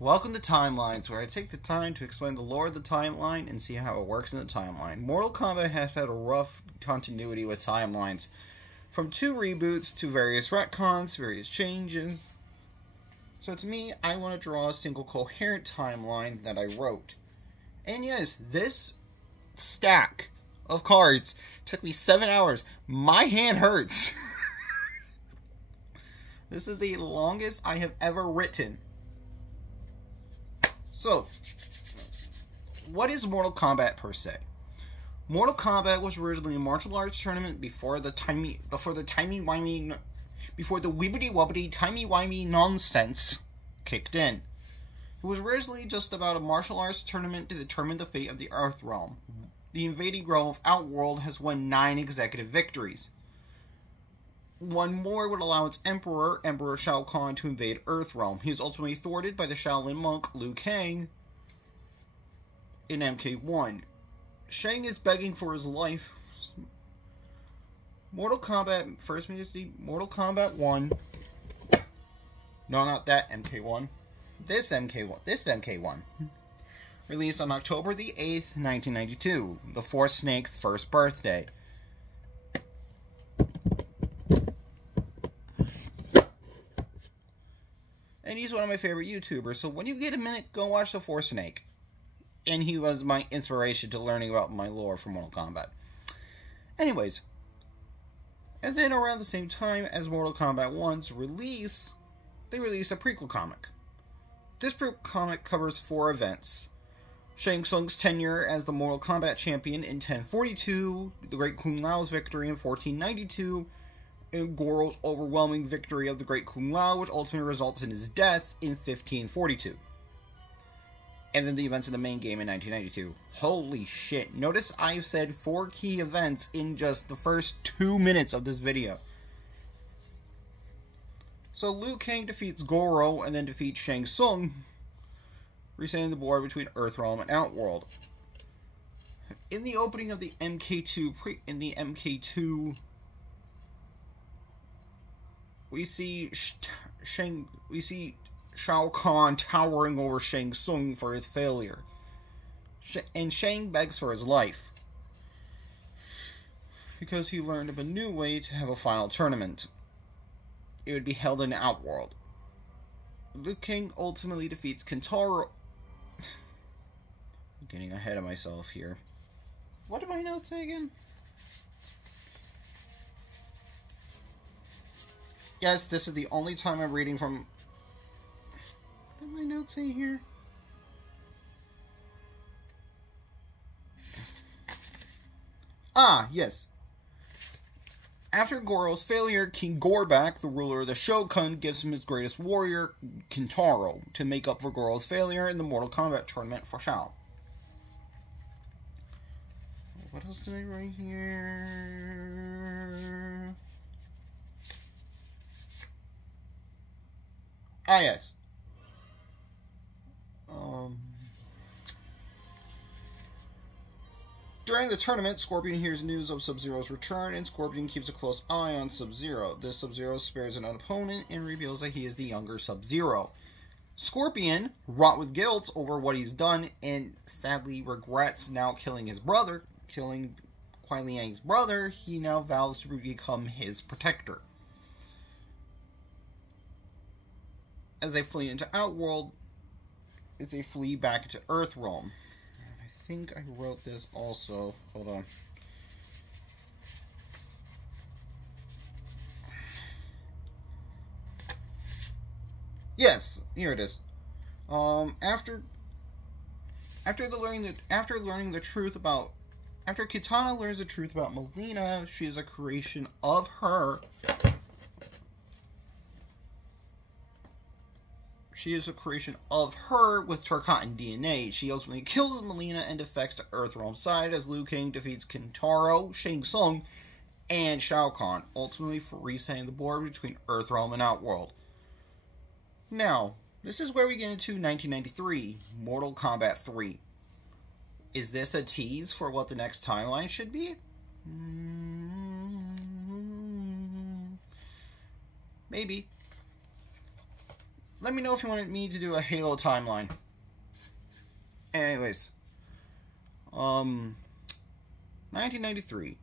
Welcome to Timelines, where I take the time to explain the lore of the timeline and see how it works in the timeline. Mortal Kombat has had a rough continuity with timelines, from 2 reboots to various retcons, various changes. So to me, I want to draw a single coherent timeline that I wrote. And yes, this stack of cards took me 7 hours. My hand hurts. This is the longest I have ever written. So, what is Mortal Kombat per se? Mortal Kombat was originally a martial arts tournament before the wibbity-wobbity timey-wimey nonsense kicked in. It was originally just about a martial arts tournament to determine the fate of the Earthrealm. The invading realm of Outworld has won 9 executive victories. One more would allow its Emperor Shao Kahn, to invade Earthrealm. He is ultimately thwarted by the Shaolin monk Liu Kang in MK1. Shang is begging for his life. Mortal Kombat, First Majesty, Mortal Kombat 1. No, not that MK1. This MK1. Released on October the 8th, 1992. The Four Snakes' first birthday. And he's one of my favorite YouTubers, so when you get a minute, go watch The Four Snake. And he was my inspiration to learning about my lore for Mortal Kombat. Anyways, and then around the same time as Mortal Kombat 1's release, they released a prequel comic. This prequel comic covers 4 events. Shang Tsung's tenure as the Mortal Kombat champion in 1042, the Great Kung Lao's victory in 1492, and Goro's overwhelming victory of the Great Kung Lao, which ultimately results in his death in 1542. And then the events of the main game in 1992. Holy shit. Notice I've said 4 key events in just the first 2 minutes of this video. So Liu Kang defeats Goro and then defeats Shang Tsung, resetting the board between Earthrealm and Outworld. In the opening of the MK2, we see Shao Kahn towering over Shang Tsung for his failure. And Shang begs for his life, because he learned of a new way to have a final tournament. It would be held in Outworld. Liu Kang ultimately defeats Kintaro. I'm getting ahead of myself here. What did my notes say again? Yes, this is the only time I'm reading from... What did my notes say here? Ah, yes. After Goro's failure, King Gorbak, the ruler of the Shogun, gives him his greatest warrior, Kintaro, to make up for Goro's failure in the Mortal Kombat Tournament for Shao. What else did I write here? Ah, yes. During the tournament, Scorpion hears news of Sub-Zero's return, and Scorpion keeps a close eye on Sub-Zero. This Sub-Zero spares an opponent and reveals that he is the younger Sub-Zero. Scorpion, wrought with guilt over what he's done, and sadly regrets now killing his brother, killing Kuai Liang's brother, he now vows to become his protector. As they flee into Outworld, as they flee back to Earthrealm. I think I wrote this also. Hold on. Yes, here it is. After Kitana learns the truth about Melina, she is a creation of her. She is a creation of her with Tarkatan DNA. She ultimately kills Melina and defects to Earthrealm's side as Liu Kang defeats Kintaro, Shang Tsung, and Shao Kahn, ultimately for resetting the board between Earthrealm and Outworld. Now, this is where we get into 1993, Mortal Kombat 3. Is this a tease for what the next timeline should be? Maybe. let me know if you wanted me to do a Halo timeline. Anyways, 1993.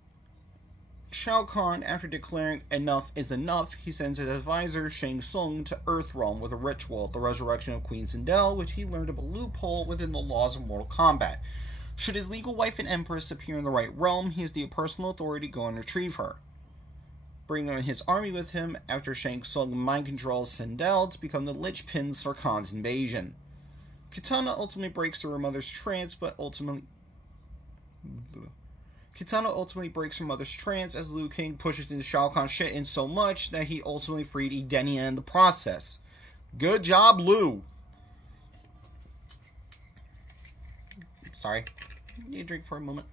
Shao Kahn, after declaring enough is enough, he sends his advisor Shang Tsung to Earthrealm with a ritual, the resurrection of Queen Sindel, which he learned of a loophole within the laws of Mortal Kombat. Should his legal wife and empress appear in the right realm, he has the personal authority to go and retrieve her. Bringing his army with him after Shang Tsung mind controls Sindel to become the linchpins for Khan's invasion. Kitana ultimately breaks through her mother's trance, breaks her mother's trance as Liu Kang pushes into Shao Kahn's shit in so much that he ultimately freed Edenia in the process. Good job, Liu! Sorry. Need a drink for a moment.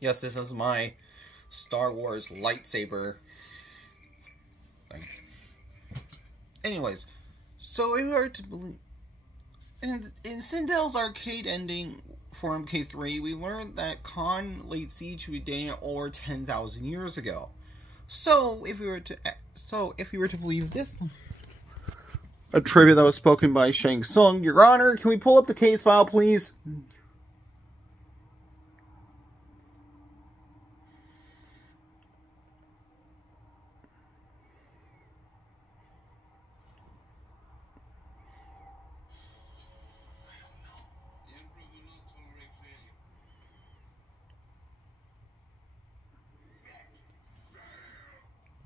Yes, this is my Star Wars lightsaber thing. Anyways, so if we were to believe in Sindel's arcade ending for MK3, we learned that Khan laid siege to Edenia over 10,000 years ago. So if we were to believe this, a trivia that was spoken by Shang Tsung, Your Honor, can we pull up the case file, please?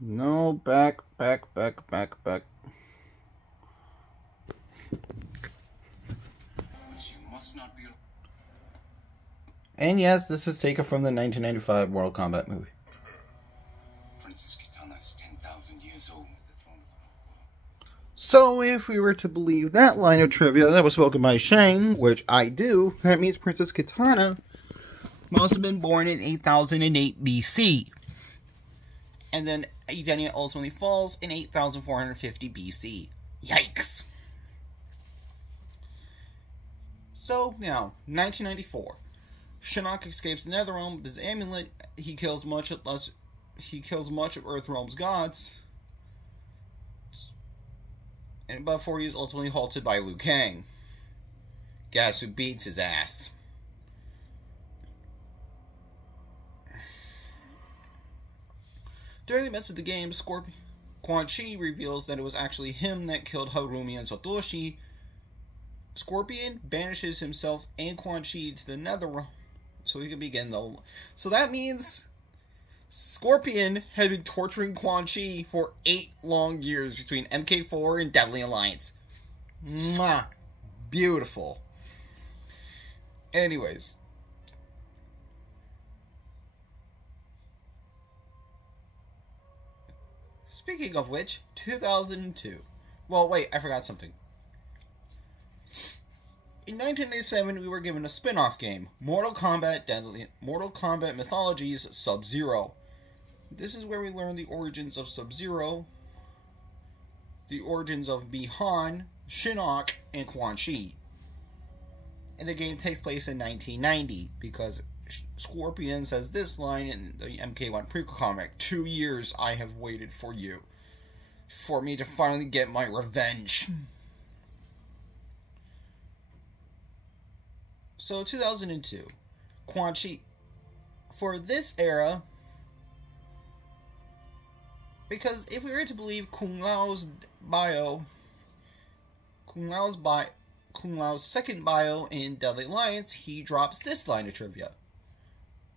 No, back. And yes, this is taken from the 1995 Mortal Kombat movie. Princess Kitana is 10,000 years old at the throne of the world. So, if we were to believe that line of trivia that was spoken by Shang, which I do, that means Princess Kitana must have been born in 8008 BC. And then Edenia ultimately falls in 8450 BC. Yikes! So, now, 1994. Shinnok escapes the Netherrealm with his amulet. He kills much of Earthrealm's gods. But before he is ultimately halted by Liu Kang. Guess who beats his ass? During the midst of the game, Quan Chi reveals that it was actually him that killed Harumi and Satoshi. Scorpion banishes himself and Quan Chi to the Netherrealm so he can begin the... So that means Scorpion had been torturing Quan Chi for 8 long years between MK4 and Deadly Alliance. Mwah! Beautiful. Anyways. Speaking of which, 2002. Well, wait, I forgot something. In 1987, we were given a spin-off game, Mortal Kombat Mythologies Sub-Zero. This is where we learn the origins of Sub-Zero, the origins of Bi-Han, Shinnok, and Quan Chi. And the game takes place in 1990, because Scorpion says this line in the MK1 prequel comic, 2 years I have waited for you, for me to finally get my revenge. So 2002, Quan Chi, for this era, because if we were to believe Kung Lao's second bio in Deadly Alliance, he drops this line of trivia.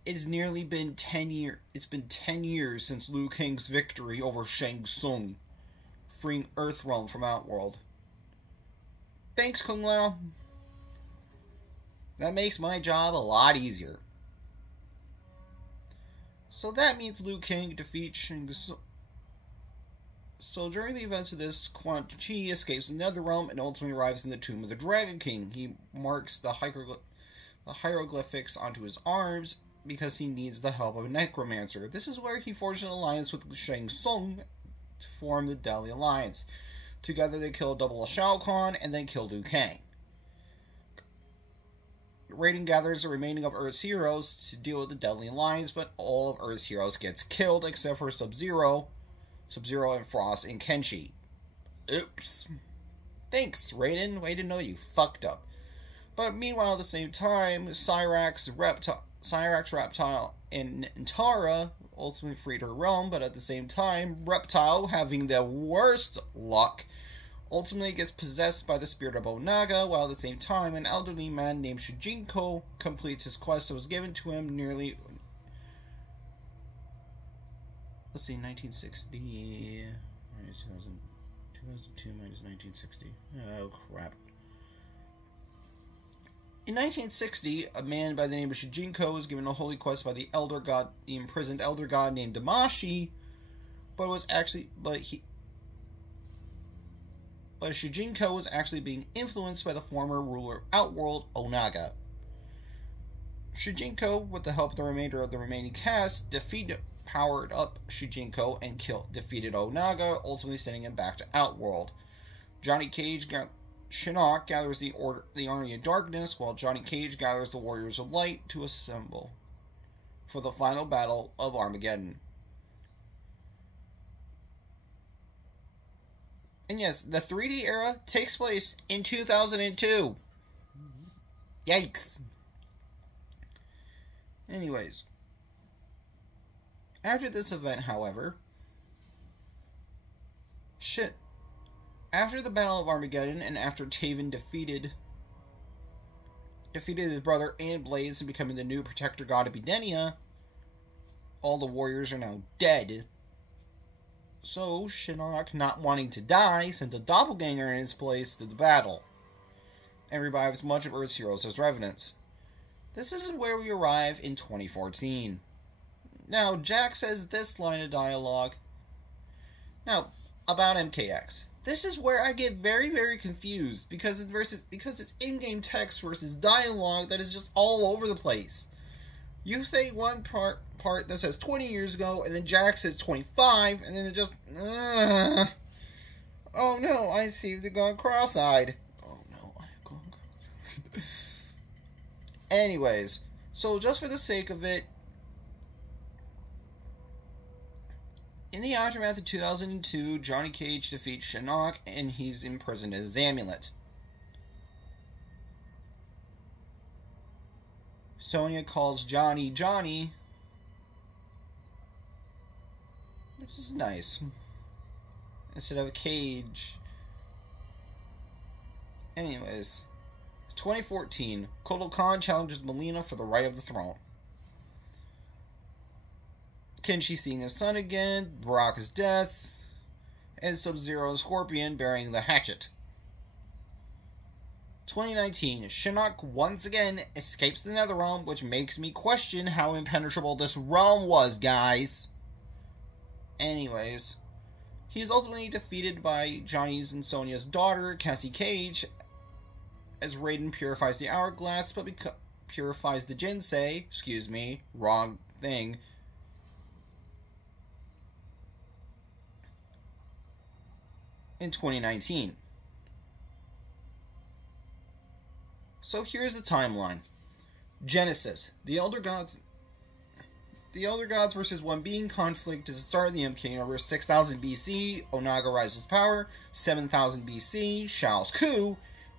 It's nearly been 10 years. It's been 10 years since Liu Kang's victory over Shang Tsung, freeing Earthrealm from Outworld. Thanks, Kung Lao. That makes my job a lot easier. So that means Liu Kang defeats Shang Tsung. So during the events of this, Quan Chi escapes the Netherrealm and ultimately arrives in the Tomb of the Dragon King. He marks the hieroglyphics onto his arms because he needs the help of a necromancer. This is where he forges an alliance with Shang Tsung to form the Delia Alliance. Together they kill Double Shao Kahn and then kill Liu Kang. Raiden gathers the remaining of Earth's heroes to deal with the deadly lines, but all of Earth's heroes gets killed except for Sub-Zero and Frost and Kenshi. Oops. Thanks, Raiden. Way to know you fucked up. But meanwhile, at the same time, Cyrax, Reptile, and Ntara ultimately freed her realm, but at the same time, Reptile, having the worst luck, ultimately gets possessed by the spirit of Onaga, while at the same time, an elderly man named Shujinko completes his quest that was given to him nearly... Let's see, 1960... 2002 minus 1960. Oh, crap. In 1960, a man by the name of Shujinko was given a holy quest by the imprisoned elder god named Damashi, but Shujinko was actually being influenced by the former ruler of Outworld, Onaga. Shujinko, with the help of the remainder of the remaining cast, powered up Shujinko and defeated Onaga, ultimately sending him back to Outworld. Shinnok gathers the Army of Darkness, while Johnny Cage gathers the Warriors of Light to assemble for the final battle of Armageddon. And yes, the 3D era takes place in 2002. Yikes. Anyways, after this event, however, after the Battle of Armageddon, and after Taven defeated his brother and Blaze and becoming the new protector god of Edenia, all the warriors are now dead. So, Shinnok, not wanting to die, sent a doppelganger in his place to the battle, and revives much of Earth's heroes as revenants. This is where we arrive in 2014. Now, Jack says this line of dialogue. Now, about MKX. This is where I get very, very confused because it's in-game text versus dialogue that is just all over the place. You say one part that says 20 years ago, and then Jack says 25, and then it just... Oh no, I seem to have gone cross-eyed. Oh no, I've gone cross-eyed. Anyways, so just for the sake of it, in the aftermath of 2002, Johnny Cage defeats Shinnok, and he's imprisoned in his amulet. Sonya calls Johnny, which is nice, instead of Cage. Anyways, 2014, Kotal Khan challenges Mileena for the right of the throne. Kenshi seeing his son again, Baraka's death, and Sub-Zero and Scorpion bearing the hatchet. 2019, Shinnok once again escapes the Netherrealm, which makes me question how impenetrable this realm was, guys. Anyways, he is ultimately defeated by Johnny's and Sonya's daughter, Cassie Cage, as Raiden purifies the Hourglass, but purifies the Jinsei, excuse me, wrong thing, in 2019. So here's the timeline. Genesis. The Elder Gods versus One Being conflict is the start of the MK Universe. 6000 BC, Onaga rises power. 7000 BC, Shao's Coup.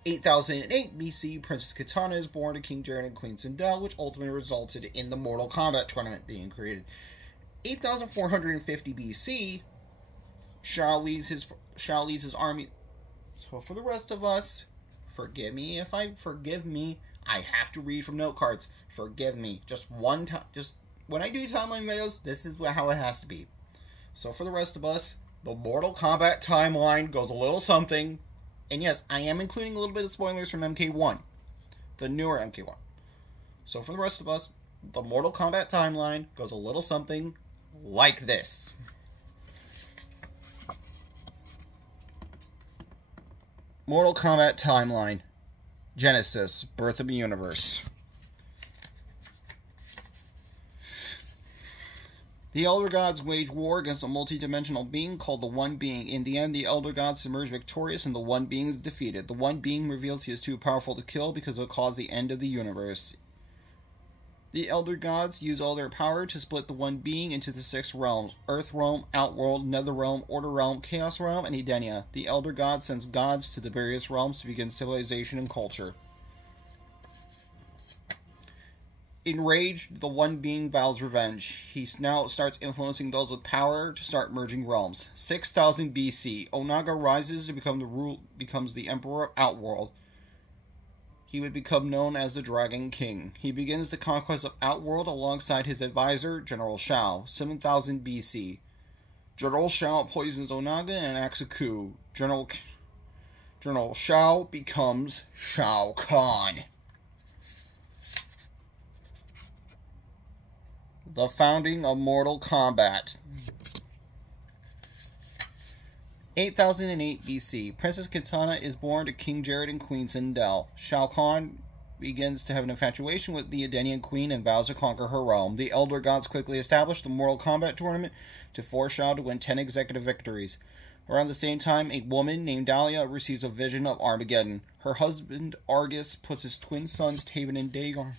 8008 BC, Princess Kitana is born to King Jarrett and Queen Sindel, which ultimately resulted in the Mortal Kombat Tournament being created. 8450 BC, Shao leads his army. So for the rest of us, forgive me, I have to read from note cards. Forgive me. Just one time, just when I do timeline videos, this is how it has to be. So for the rest of us, the Mortal Kombat timeline goes a little something. And yes, I am including a little bit of spoilers from MK1, the newer MK1. So for the rest of us, the Mortal Kombat timeline goes a little something like this. Mortal Kombat timeline. Genesis, birth of the universe. The Elder Gods wage war against a multi-dimensional being called the One Being. In the end, the Elder Gods emerge victorious and the One Being is defeated. The One Being reveals he is too powerful to kill because it will cause the end of the universe. The Elder Gods use all their power to split the One Being into the 6 realms: Earthrealm, Outworld, Netherrealm, Order Realm, Chaos Realm, and Edenia. The Elder God sends gods to the various realms to begin civilization and culture. Enraged, the One Being vows revenge. He now starts influencing those with power to start merging realms. 6000 BC, Onaga rises to becomes the Emperor of Outworld. He would become known as the Dragon King. He begins the conquest of Outworld alongside his advisor, General Shao. 7000 BC. General Shao poisons Onaga and enacts a coup. General Shao becomes Shao Kahn. The founding of Mortal Kombat. 8008 BC. Princess Kitana is born to King Jared and Queen Sindel. Shao Kahn begins to have an infatuation with the Edenian queen and vows to conquer her realm. The Elder Gods quickly establish the Mortal Kombat Tournament to force Shao to win 10 consecutive victories. Around the same time, a woman named Delia receives a vision of Armageddon. Her husband, Argus, puts his twin sons, Taven and Dagon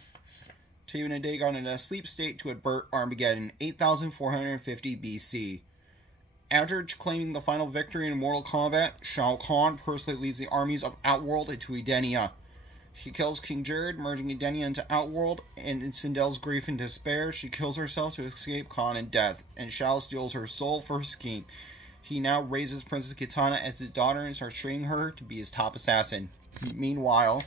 in a sleep state to avert Armageddon. 8450 BC. After claiming the final victory in Mortal Kombat, Shao Kahn personally leads the armies of Outworld into Edenia. He kills King Jared, merging Edenia into Outworld, and in Sindel's grief and despair, she kills herself to escape Kahn and death, and Shao steals her soul for his scheme. He now raises Princess Kitana as his daughter and starts training her to be his top assassin. Meanwhile,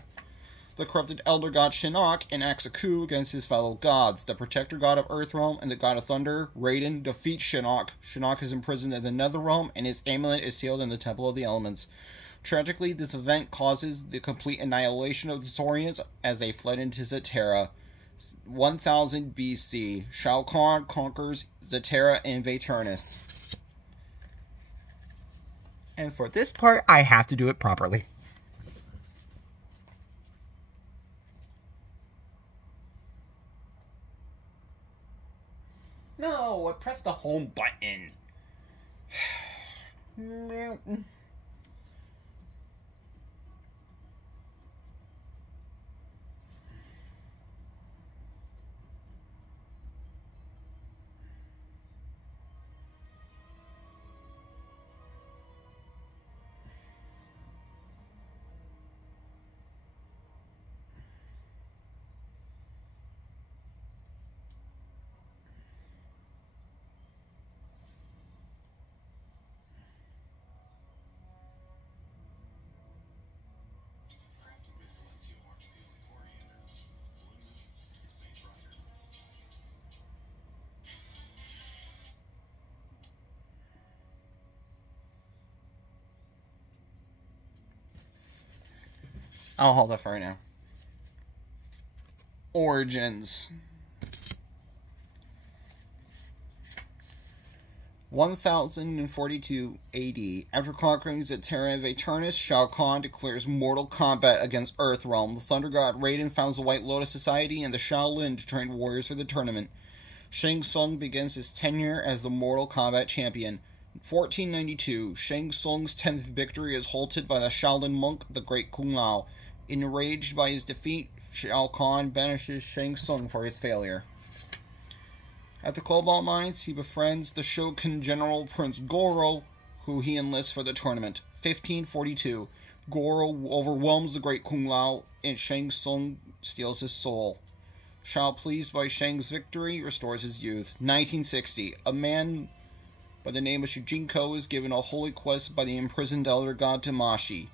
the corrupted Elder God Shinnok enacts a coup against his fellow gods. The protector god of Earthrealm and the god of thunder, Raiden, defeats Shinnok. Shinnok is imprisoned in the Netherrealm, and his amulet is sealed in the Temple of the Elements. Tragically, this event causes the complete annihilation of the saurians as they fled into Zyterra. 1000 BC. Shao Kahn conquers Zyterra and Vateruns. And for this part, I have to do it properly. No, I pressed the home button. I'll hold that for right now. Origins. 1042 AD. After conquering Zyterra and Vateruns, Shao Kahn declares mortal combat against Earthrealm. The Thunder God Raiden founds the White Lotus Society and the Shaolin to train warriors for the tournament. Shang Tsung begins his tenure as the Mortal Kombat champion. 1492. Shang Tsung's 10th victory is halted by the Shaolin monk, the Great Kung Lao. Enraged by his defeat, Shao Kahn banishes Shang Tsung for his failure. At the Cobalt Mines, he befriends the Shogun General Prince Goro, who he enlists for the tournament. 1542. Goro overwhelms the Great Kung Lao, and Shang Tsung steals his soul. Shao, pleased by Shang's victory, restores his youth. 1960. A man by the name of Shujinkos is given a holy quest by the imprisoned elder god Tamashi.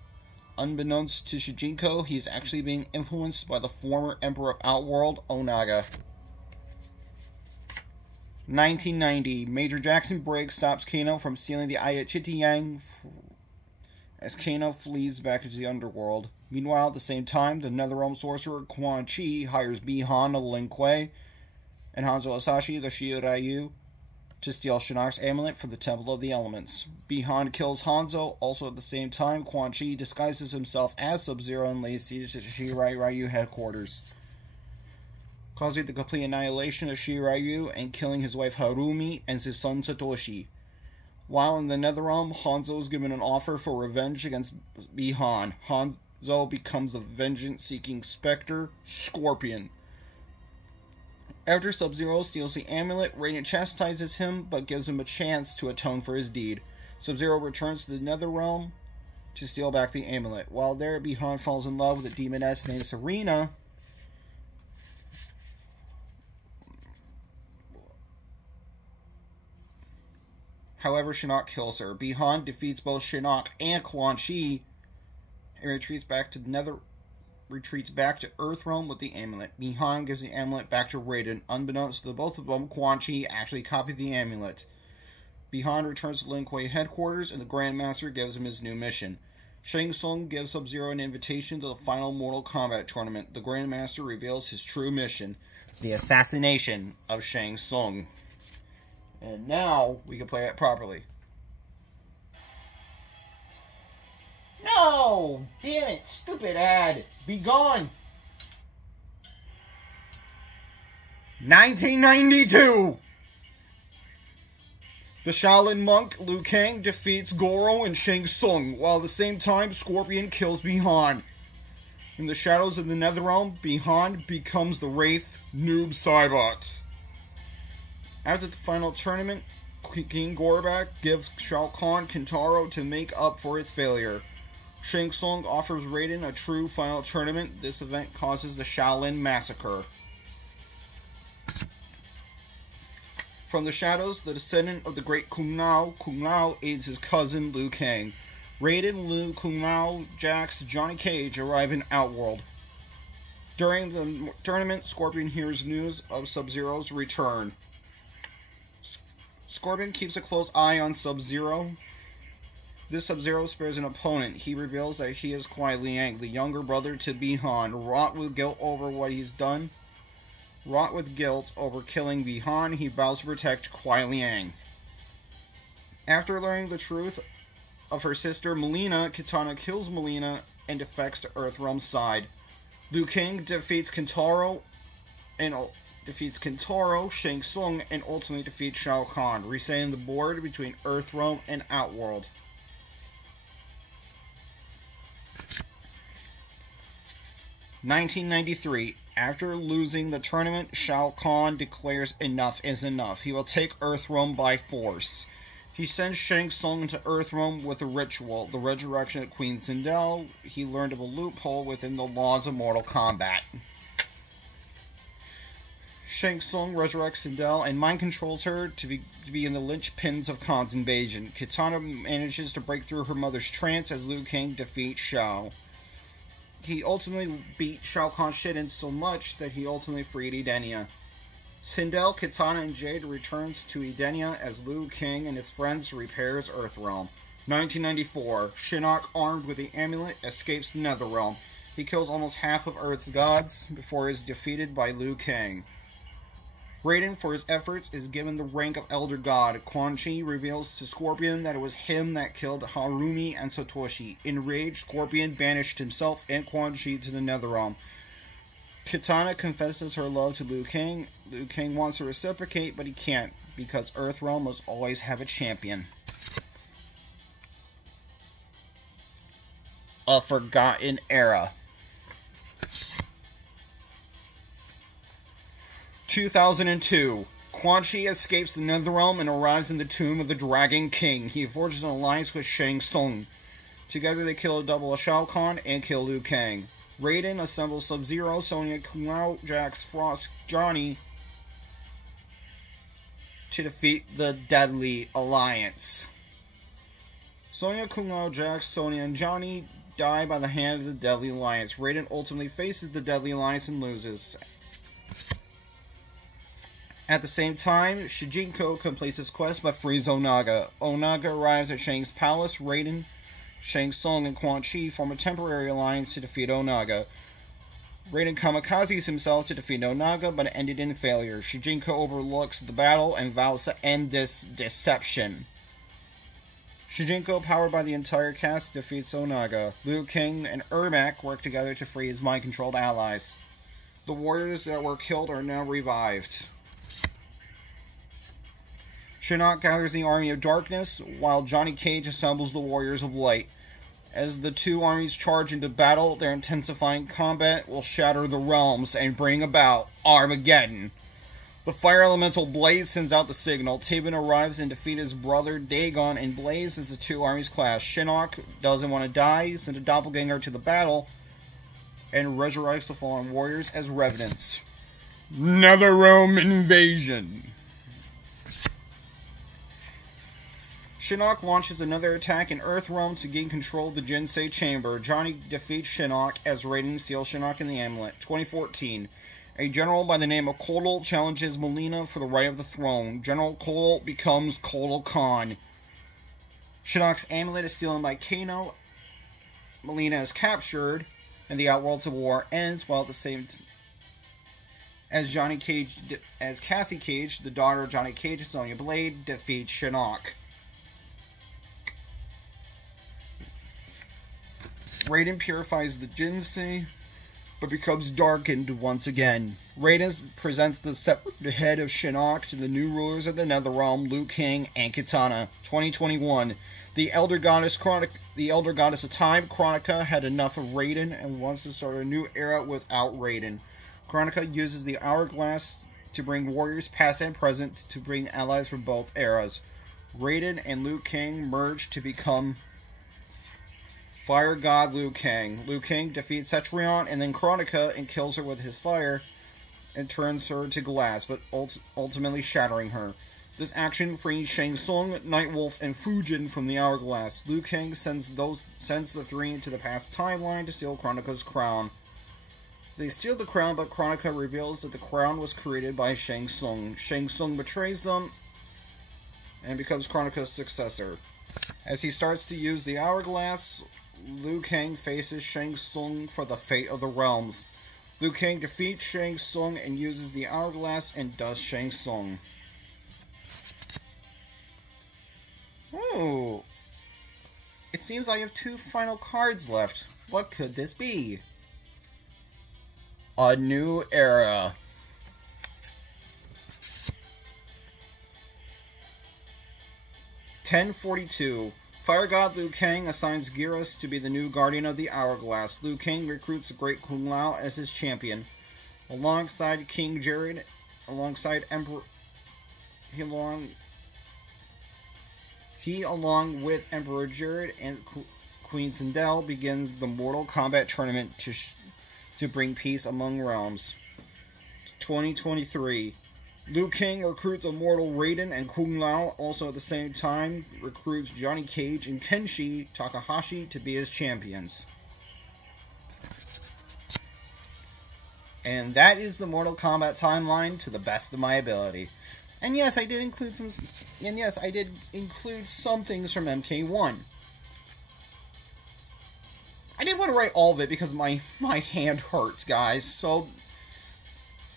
Unbeknownst to Shujinkos, he is actually being influenced by the former emperor of Outworld, Onaga. 1990. Major Jackson Briggs stops Kano from stealing the eye at Chitiyang as Kano flees back into the underworld. Meanwhile, at the same time, the Netherrealm sorcerer Quan Chi hires Bi-Han of Lin Kuei and Hanzo Asashi, the Shiryu, to steal Shinnok's amulet for the Temple of the Elements. Bi-Han kills Hanzo. Also at the same time, Quan Chi disguises himself as Sub-Zero and lays siege to Shiryu headquarters. causing the complete annihilation of Shiryu and killing his wife Harumi and his son Satoshi. While in the Netherrealm, Hanzo is given an offer for revenge against Bi-Han. Hanzo becomes a vengeance-seeking specter, Scorpion. After Sub-Zero steals the amulet, Raiden chastises him, but gives him a chance to atone for his deed. Sub-Zero returns to the Netherrealm to steal back the amulet. While there, Bi-Han falls in love with a demoness named Serena. However, Shinnok kills her. Bi-Han defeats both Shinnok and Quan Chi and retreats back to Earthrealm with the amulet. Bi-Han gives the amulet back to Raiden. Unbeknownst to both of them, Quan Chi actually copied the amulet. Bi-Han returns to Lin Kuei headquarters, and the Grandmaster gives him his new mission. Shang Tsung gives Sub-Zero an invitation to the final Mortal Kombat Tournament. The Grandmaster reveals his true mission, the assassination of Shang Tsung. And now, we can play it properly. No! Damn it! Stupid ad! Be gone! 1992! The Shaolin monk, Liu Kang, defeats Goro and Shang Tsung, while at the same time, Scorpion kills Bi-Han. In the shadows of the Netherrealm, Bi-Han becomes the Wraith Noob Cybot. After the final tournament, King Gorbak gives Shao Kahn Kintaro to make up for his failure. Shang Tsung offers Raiden a true final tournament. This event causes the Shaolin Massacre. From the shadows, the descendant of the great Kung Lao aids his cousin Liu Kang. Raiden, Liu, Kung Lao, Jax, Johnny Cage arrive in Outworld. During the tournament, Scorpion hears news of Sub-Zero's return. Scorpion keeps a close eye on Sub-Zero. This Sub-Zero spares an opponent. He reveals that he is Kuai Liang, the younger brother to Bi-Han. Wrought with guilt over what he's done, wrought with guilt over killing Bi-Han, he vows to protect Kuai Liang. After learning the truth of her sister Mileena, Kitana kills Mileena and defects to Earthrealm's side. Liu Kang defeats Kintaro, Shang Tsung, and ultimately defeats Shao Kahn, resetting the board between Earthrealm and Outworld. (1993) After losing the tournament, Shao Kahn declares enough is enough. He will take Earthrealm by force. He sends Shang Tsung to Earthrealm with a ritual, the resurrection of Queen Sindel. He learned of a loophole within the laws of Mortal Kombat. Shang Tsung resurrects Sindel and mind controls her to be in the linchpins of Khan's invasion. Kitana manages to break through her mother's trance as Liu Kang defeats Shao. He ultimately beat Shao Kahn's shit in so much that he ultimately freed Edenia. Sindel, Kitana, and Jade returns to Edenia as Liu Kang and his friends repairs Earthrealm. 1994, Shinnok, armed with the amulet, escapes the Netherrealm. He kills almost half of Earth's gods before he is defeated by Liu Kang. Raiden, for his efforts, is given the rank of Elder God. Quan Chi reveals to Scorpion that it was him that killed Harumi and Satoshi. Enraged, Scorpion banished himself and Quan Chi to the Netherrealm. Kitana confesses her love to Liu Kang. Liu Kang wants to reciprocate, but he can't, because Earthrealm must always have a champion. A Forgotten Era. 2002. Quan Chi escapes the Netherrealm and arrives in the tomb of the Dragon King. He forges an alliance with Shang Tsung. Together they kill a double of Shao Kahn and kill Liu Kang. Raiden assembles Sub-Zero, Sonya, Kung Lao, Jax, Frost, Johnny to defeat the Deadly Alliance. Sonya, Kung Lao, Jax, Sonya, and Johnny die by the hand of the Deadly Alliance. Raiden ultimately faces the Deadly Alliance and loses. At the same time, Shujinko completes his quest but frees Onaga. Onaga arrives at Shang's palace. Raiden, Shang Tsung, and Quan Chi form a temporary alliance to defeat Onaga. Raiden kamikazes himself to defeat Onaga, but it ended in failure. Shujinko overlooks the battle and vows to end this deception. Shujinko, powered by the entire cast, defeats Onaga. Liu Kang and Ermac work together to free his mind-controlled allies. The warriors that were killed are now revived. Shinnok gathers the army of darkness, while Johnny Cage assembles the warriors of light. As the two armies charge into battle, their intensifying combat will shatter the realms and bring about Armageddon. The fire elemental Blaze sends out the signal. Tabin arrives and defeats his brother Dagon and Blaze as the two armies clash. Shinnok doesn't want to die, sends a doppelganger to the battle, and resurrects the fallen warriors as revenants. Netherrealm invasion. Shinnok launches another attack in Earthrealm to gain control of the Jinsei Chamber. Johnny defeats Shinnok as Raiden seals Shinnok in the amulet. 2014. A general by the name of Kotal challenges Melina for the right of the throne. General Kotal becomes Kotal Khan. Shinnok's amulet is stolen by Kano. Melina is captured, and the Outworlds of War ends while at the same as Cassie Cage, the daughter of Johnny Cage, Sonya Blade, defeats Shinnok. Raiden purifies the Jinsei, but becomes darkened once again. Raiden presents the separate head of Shinnok to the new rulers of the Netherrealm, Liu Kang and Kitana. 2021. The Elder Goddess of Time, Kronika, had enough of Raiden and wants to start a new era without Raiden. Kronika uses the Hourglass to bring warriors past and present to bring allies from both eras. Raiden and Liu Kang merge to become Fire God Liu Kang. Liu Kang defeats Cetrion and then Kronika and kills her with his fire and turns her to glass, but ultimately shattering her. This action frees Shang Tsung, Nightwolf, and Fujin from the Hourglass. Liu Kang sends the three into the past timeline to steal Kronika's crown. They steal the crown, but Kronika reveals that the crown was created by Shang Tsung. Shang Tsung betrays them and becomes Kronika's successor. As he starts to use the Hourglass, Liu Kang faces Shang Tsung for the fate of the realms. Liu Kang defeats Shang Tsung and uses the Hourglass and does Shang Tsung. Oh, it seems I have two final cards left. What could this be? A new era. (1042). Fire God Liu Kang assigns Geras to be the new guardian of the Hourglass. Liu Kang recruits the Great Kung Lao as his champion. Alongside King Jared, He, along with Emperor Jared and Queen Sindel, begins the Mortal Kombat Tournament to bring peace among realms. 2023. Liu Kang recruits Immortal Raiden and Kung Lao, also at the same time recruits Johnny Cage and Kenshi Takahashi to be his champions. And that is the Mortal Kombat timeline to the best of my ability. And yes, I did include some things from MK1. I didn't want to write all of it because my hand hurts, guys, so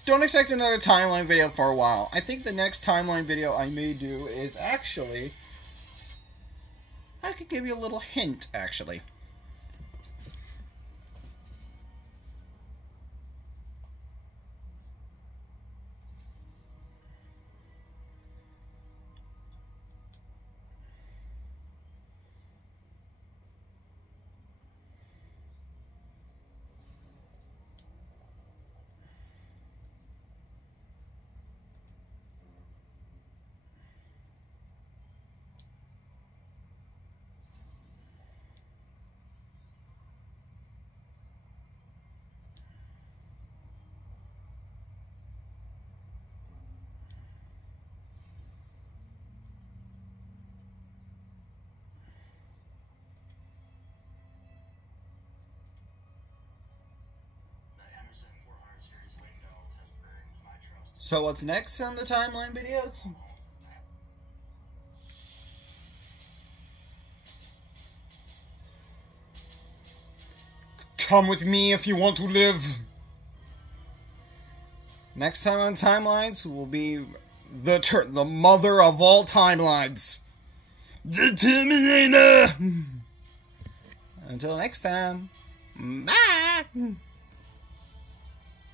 don't expect another timeline video for a while. I think the next timeline video I may do is actually, I could give you a little hint, actually. So what's next on the timeline videos? Come with me if you want to live. Next time on timelines will be the mother of all timelines, the Terminator. Until next time, bye.